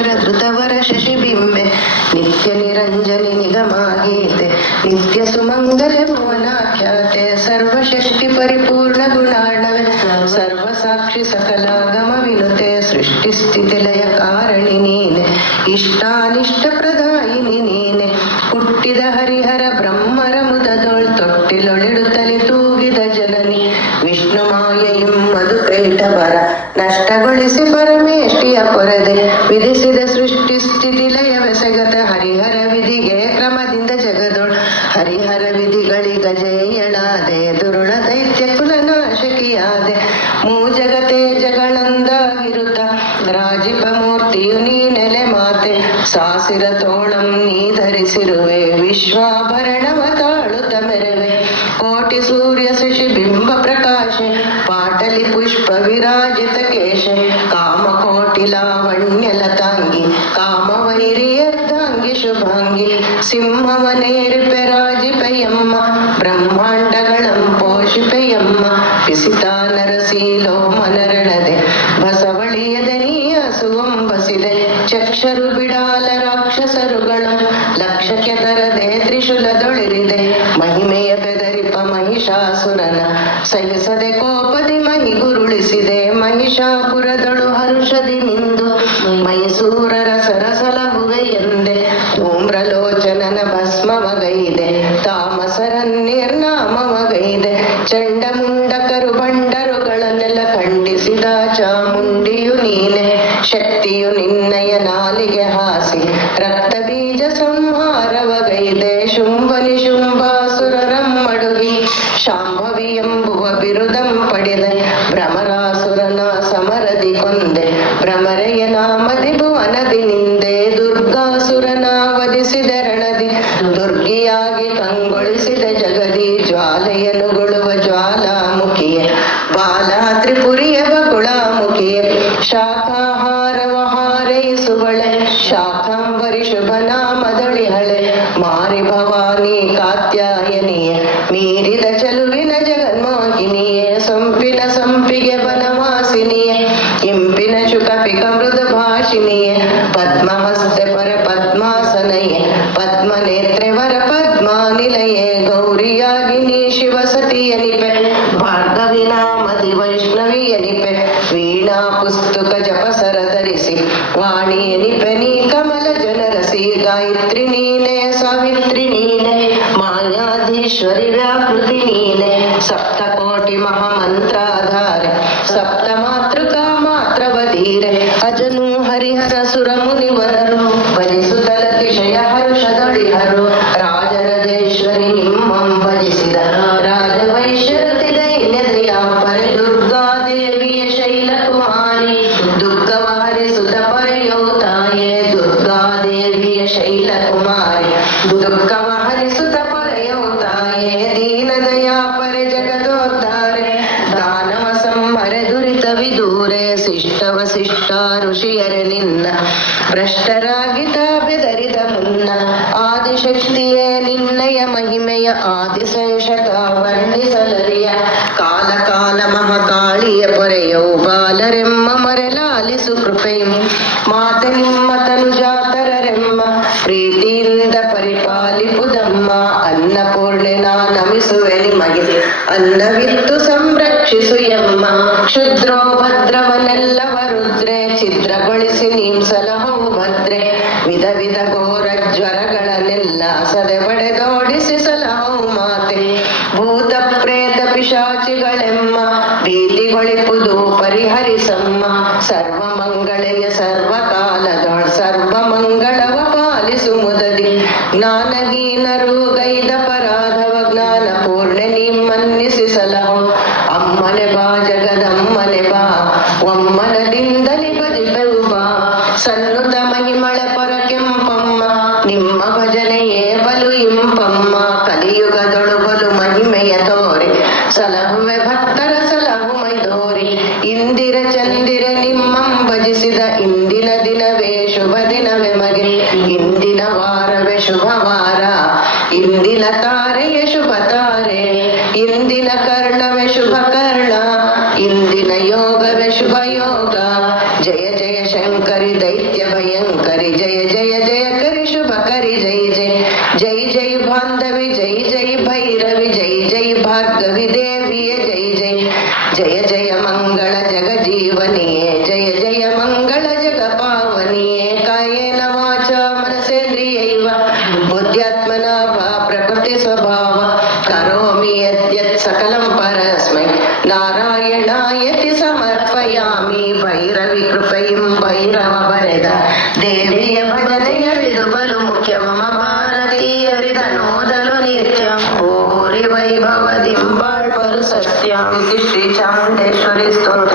ಶರದೃತವರ ಶಶಿಬಿಂಬೆ ನಿತ್ಯ ನಿರಂಜನಿ ನಿಗಮಾಗೀತೆ ನಿತ್ಯ ಸುಮಂಗಲ ಭುವನಾಖ್ಯಾತೆ ಸರ್ವಶಕ್ತಿ ಪರಿಪೂರ್ಣ ಗುಣಾರ್ಣವೆ ಸರ್ವ ಸಾಕ್ಷಿ ಸಕಲಾಗಮ ವಿನುತೆ ಸೃಷ್ಟಿ ಸ್ಥಿತಿ ಲಯ ಕಾರಣಿ ನೀನೆ ಇಷ್ಟಾನಿಷ್ಟ ಪ್ರದಾಯಿನಿ ನೀನೆ ಹುಟ್ಟಿದ ಹರಿಹರ ಬ್ರಹ್ಮರ ಮುದದೊಳ್ ತೊಟ್ಟಿಲೊಳಿಡುತ್ತಲಿ ತೂಗಿದ ಜನನಿ ವಿಷ್ಣು ಮಾಯೆಯಂ ಮಧು ಪೇಟವರ ನಷ್ಟಗೊಳಿಸಿ ಪರಮೇಷ್ಟಿಯ ಪೊರೆದೆ ವಿಧಿಸಿದ ಸೃಷ್ಟಿ ಸ್ಥಿತಿ ಲಯವೆಸಗತ ಹರಿಹರ ವಿಧಿಗೆ ಕ್ರಮದಿಂದ ಜಗದೊಳ್ ಹರಿಹರ ವಿಧಿಗಳಿಗ ಜಯಳಾದೆ ದುರುಳ ದೈತ್ಯ ಕುಲನಾಶಕಿಯಾದೆ ಮೂಜಗತೆ ಜಗಳಂದಾಗಿರುತ್ತ ರಾಜಿಪ ಮೂರ್ತಿಯು ನೀ ನೆಲೆ ಮಾತೆ ಸಾಸಿರ ತೋಳಂ ನೀ ಧರಿಸಿರುವೆ ವಿಶ್ವಾಭರಣವ ತಾಳುತ್ತ ಮೆರವೆ ಕೋಟಿ ಸೂರ್ಯ ಶಶಿ ಬಿಂಬ ಪ್ರಕಾಶೆ ಪಾಟಲಿ ಪುಷ್ಪ ವಿರಾಜಿತ ಕೇಶೆ ಕಾಮಕೋಟಿ ಲಾವಣ್ಯ ಲತಾಂಗಿ ಕಾಮವೈರಿಯರ್ಧಾಂಗಿ ಶುಭಾಂಗಿ ಸಿಂಹವನೇರಿಪೆ ರಾಜಿಪೆಯಮ್ಮ ಬ್ರಹ್ಮಾಂಡಗಳಂ ಪೋಷಿಪೆಯಮ್ಮ ಪಿಸಿತಾ ನರಸೀಲೋ ಮನರಣದೆ ಬಸವಳಿಯದೆ ನೀಯ ಸುವಂಬಸಿದೆ ಚಕ್ಷರು ಬಿಡಾಲ ರಾಕ್ಷಸರುಗಳು ಲಕ್ಷಕ್ಕೆ ತರದೆ ತ್ರಿಶೂಲದೊಳಿರಿದೆ ಮಹಿಮೆಯ ಬೆದರಿಪ ಮಹಿಷಾಸುರನ ಸಹಿಸದೆ ಕೋಪದಿ ಮಹಿಗುರುಳಿಸಿದೆ ಮಹಿಷಾಪುರದೊಳು ಹರುಷದಿ ನಿಂದು ಮೈಸೂರರ ಸರಸಲಹುವೆ ಎಂದೆ ಧೂಮ್ರಲೋಚನನ ಭಸ್ಮವಗೈದೆ ತಾಮಸರ ನಿರ್ನಾಮವಗೈದೆ ಚಂಡಮುಂಡಕರು ಬಂಡರುಗಳನ್ನೆಲ್ಲ ಖಂಡಿಸಿದ ಚಾಮುಂಡಿಯು ನೀನೆ ಶಕ್ತಿಯು ನಿನ್ನಯ ನಾಲಿಗೆ ಹಾಸಿ ರಕ್ತ ಬೀಜ ಸಂಹಾರವಗೈದೆ ಶುಂಭ ನಿಶುಂಭಾಸುರರಮ್ಮಡುಗಿ ಶಾಂಭವಿ ಎಂಬುವ ಬಿರುದಂ ಪಡೆದೆ ಭ್ರಮರಾಸುರನ ಸಮರದಿ ಕೊಂದೆ ಭ್ರಮರೆಯ ನಾಮದಿ ಭುವನದಿ ನಿಂದೆ ದುರ್ಗಾಸುರನ ವಧಿಸಿದ ರಣದಿ ದುರ್ಗಿಯಾಗಿ ಕಂಗೊಳಿಸಿದ ಜಗದಿ ಜ್ವಾಲೆಯನುಗೊಳ್ಳುವ ಜ್ವಾಲಾಮುಖಿಯೇ ಬಾಲಾ ತ್ರಿಪುರಿಯ ಬಗುಳಾಮುಖಿಯೇ ಶಾಖಾಹಾರವ ಹಾರೈಸುವಳೆ ಶಾಖಾಂಬರಿ ಶುಭ ನಾಮದಳಿಹಳೆ ಮಾರಿ ಭವಾನಿ ಕಾತ್ಯಾಯನಿಯೇ ಮೀರಿದ ಚಲುವಿನ ಜಗನ್ಮೋಹಿನಿಯೇ ಸೊಂಪಿನ ಸಂಪಿಗೆ ಬನವಾಸಿನಿಯೇ ಇಂಪಿನ ಶುಕಪಿಕ ಮೃದು ಭಾಷಿನಿಯೇ ಪದ್ಮಹಸ್ತೆ ಪರ ಪದ್ಮಾಸನಯೇ ಪದ್ಮನೇತ್ರೆ ವರ ಪದ್ಮಾನಿಲಯೇ ಗೌರಿಯಾಗಿ ನೀ ಶಿವಸತಿಯನಿಪೆ ಭಾರ್ಗವಿ ನಾಮದಿ ವೈಷ್ಣವಿಯನಿಪೆ ವೀಣಾ ಪುಸ್ತಕ ಜಪಸರ ಧರಿಸಿ ವಾಣಿಯನಿಪೆ ನೀ ಕಮಲ ಜನರಸಿ ಗಾಯತ್ರಿ ನೀನೆ ಸಾವಿತ್ರಿ ನೀನೆ ಮಾಯಾಧೀಶ್ವರಿ ವ್ಯಾಪೃತಿ ನೀನೆ ಸಪ್ತಕೋಟಿ ಮಹಾಮಂತ್ರಾಧಾರೆ ಸಪ್ತ ಮಾತೃಕಾ ಮಾತ್ರವಧೀರೆ ಅಜನು ಹರಿಹರ ಸುರ ಮುನಿವರರು ಭಜಿಸುತ್ತಲತಿಶಯ ಹರುಷದೊಳಿಹರು ರಾಜರಾಜೇಶ್ವರಿ ನಿಮ್ಮಂ ಭಜಿಸಿದ ರಾಜವೈಶ್ಯರತಿ ದೈನ್ಯದಯ ಪರೆ ದುರ್ಗಾದೇವಿಯ ಶೈಲಕುಮಾರಿ ದುಃಖವ ಹರಿಸುತ್ತ ಪರೆಯೋ ತಾಯೇ ದುರ್ಗಾದೇವಿಯ ಶೈಲಕುಮಾರಿ ದುಃಖವ ಹರಿಸುತ್ತ ಪರೆಯೋ ತಾಯೇ ದೀನದಯಾ ಪರೆ ಜಗದೋದ್ಧಾರೆ ದಾನವ ಸಂಹರೆ ದುರಿತ ವಿದೂರೆ ಶಿಷ್ಟವ ಶಿಷ್ಟ ಋಷಿಯರೆ ನಿನ್ನ ಭ್ರಷ್ಟರಾಗಿತ ಬೆದರಿದ ಮುನ್ನ ಆದಿಶಕ್ತಿಯೇ ನಿನ್ನಯ ಮಹಿಮೆಯ ಆದಿಶೇಷಕ ವರ್ಣಿಸಲರಿಯ ಕಾಲ ಕಾಲ ಮಹಾಕಾಳಿಯ ಪೊರೆಯೋ ಬಾಲರೆಮ್ಮ ಮರೆಲಾಲಿಸು ಕೃಪೆಯು ಮಾತೆ ನಿಮ್ಮ ತನುಜಾತರರೆಮ್ಮ ಪ್ರೀತಿಯಿಂದ ಪರಿಪಾಲಿಪುದಮ್ಮ ಅನ್ನಪೂರ್ಣೆ ನಮಿಸುವೆ ನಿಮಗೆ ಅನ್ನವಿತ್ತು ಸಂರಕ್ಷಿಸು ಎಮ್ಮ ಕ್ಷುದ್ರೋ ಭದ್ರವನೆಲ್ಲವ ರುದ್ರೆ ಛಿದ್ರಗೊಳಿಸಿ ನೀಂ ಸಲಹೋ ಭದ್ರೆ ವಿಧ ವಿಧ ಘೋರ ಜ್ವರಗಳನ್ನೆಲ್ಲ ಸದೆ ಬಡೆದೋಡಿಸಿ ಸಲಹೋ ಮಾತೆ ಭೂತ ಪ್ರೇತ ಪಿಶಾಚಿಗಳೆಮ್ಮ ಭೀತಿಗೊಳಿಪುದು ಪರಿಹರಿಸಮ್ಮ ಸರ್ವ ಮಂಗಳೆಯ ಸರ್ವಕಾಲದೊಳ ಸರ್ವ ಮಂಗಳವ ಪಾಲಿಸು ಮುದದಿ ಜ್ಞಾನಹೀನರು ಗೈದ ಪರಾಧವ ಜ್ಞಾನ ಪೂರ್ಣೆ ನೀ ಮನ್ನಿಸಿ ಸಲಹೋ ಅಮ್ಮನೆ ಬಾ ಜಗದಮ್ಮನೆ ಬಾ ಒಮ್ಮನದಿಂದಲಿ ಬದಿಪೆವು ಬಾ ಸನ್ನುತ ಮಹಿಮಳೆ ಪರ ಕೆಂಪಮ್ಮ ನಿಮ್ಮ ಭಜನೆಯೇ ಬಲು ಇಂಪಮ್ಮ ಕಲಿಯುಗದೊಳು ಬಲು ಮಹಿಮೆಯ ತೋರೆ ಸಲಹುವೆ ಭಕ್ತರ ಸಲಹು ಮೈದೋರಿ ಇಂದಿರ ಚಂದಿರ ನಿಮ್ಮಂ ಭಜಿಸಿದ ಇಂದಿನ ದಿನವೇ ಶುಭ ದಿನವೇ ಮಗೆ ಇಂದಿನ ವಾರವೇ ಶುಭ ವಾರ ಇಂದಿನ ತಾರೆಯ ಶುಭ ತಾರೆ ಇಂದಿನ ಕರ್ಣವೇ ಶುಭ ಕರ್ಣ ಇಂದಿನ ಯೋಗವೇ ಶುಭ ಯೋಗ ಜಯ ಜಯ ಶಂಕರಿ ದೈತ್ಯ ಭಯಂಕರ करी जय जय जय करी शुभ करी जय जय जय जय बांधवी जय जय भैरवी जय जय भार्गवी देविये जय जय जय जय मंगल जग जीवनिये जय जय मंगल जग पावनिये कायेन वाचा मनसेन्द्रियैव बुद्ध्यात्मना वा प्रकृति स्वभाव करोमि यद्यत् सकलं परस्मै नारायणायति समर्पयामि भैरवी कृपैं भैरव बरेद ದೇವಿಯ ಭಜನೆಯರಿದು ಬಲು ಮುಖ್ಯ ಮಮ ಭಾರತೀಯರಿದನೋದಲು ನಿತ್ಯ ಓರಿ ವೈಭವದಿಂಬಾಳ್ಪರು ಸತ್ಯ ಶ್ರೀ ಚಾಮುಂಡೇಶ್ವರಿ ಸ್ತೋತ್ರ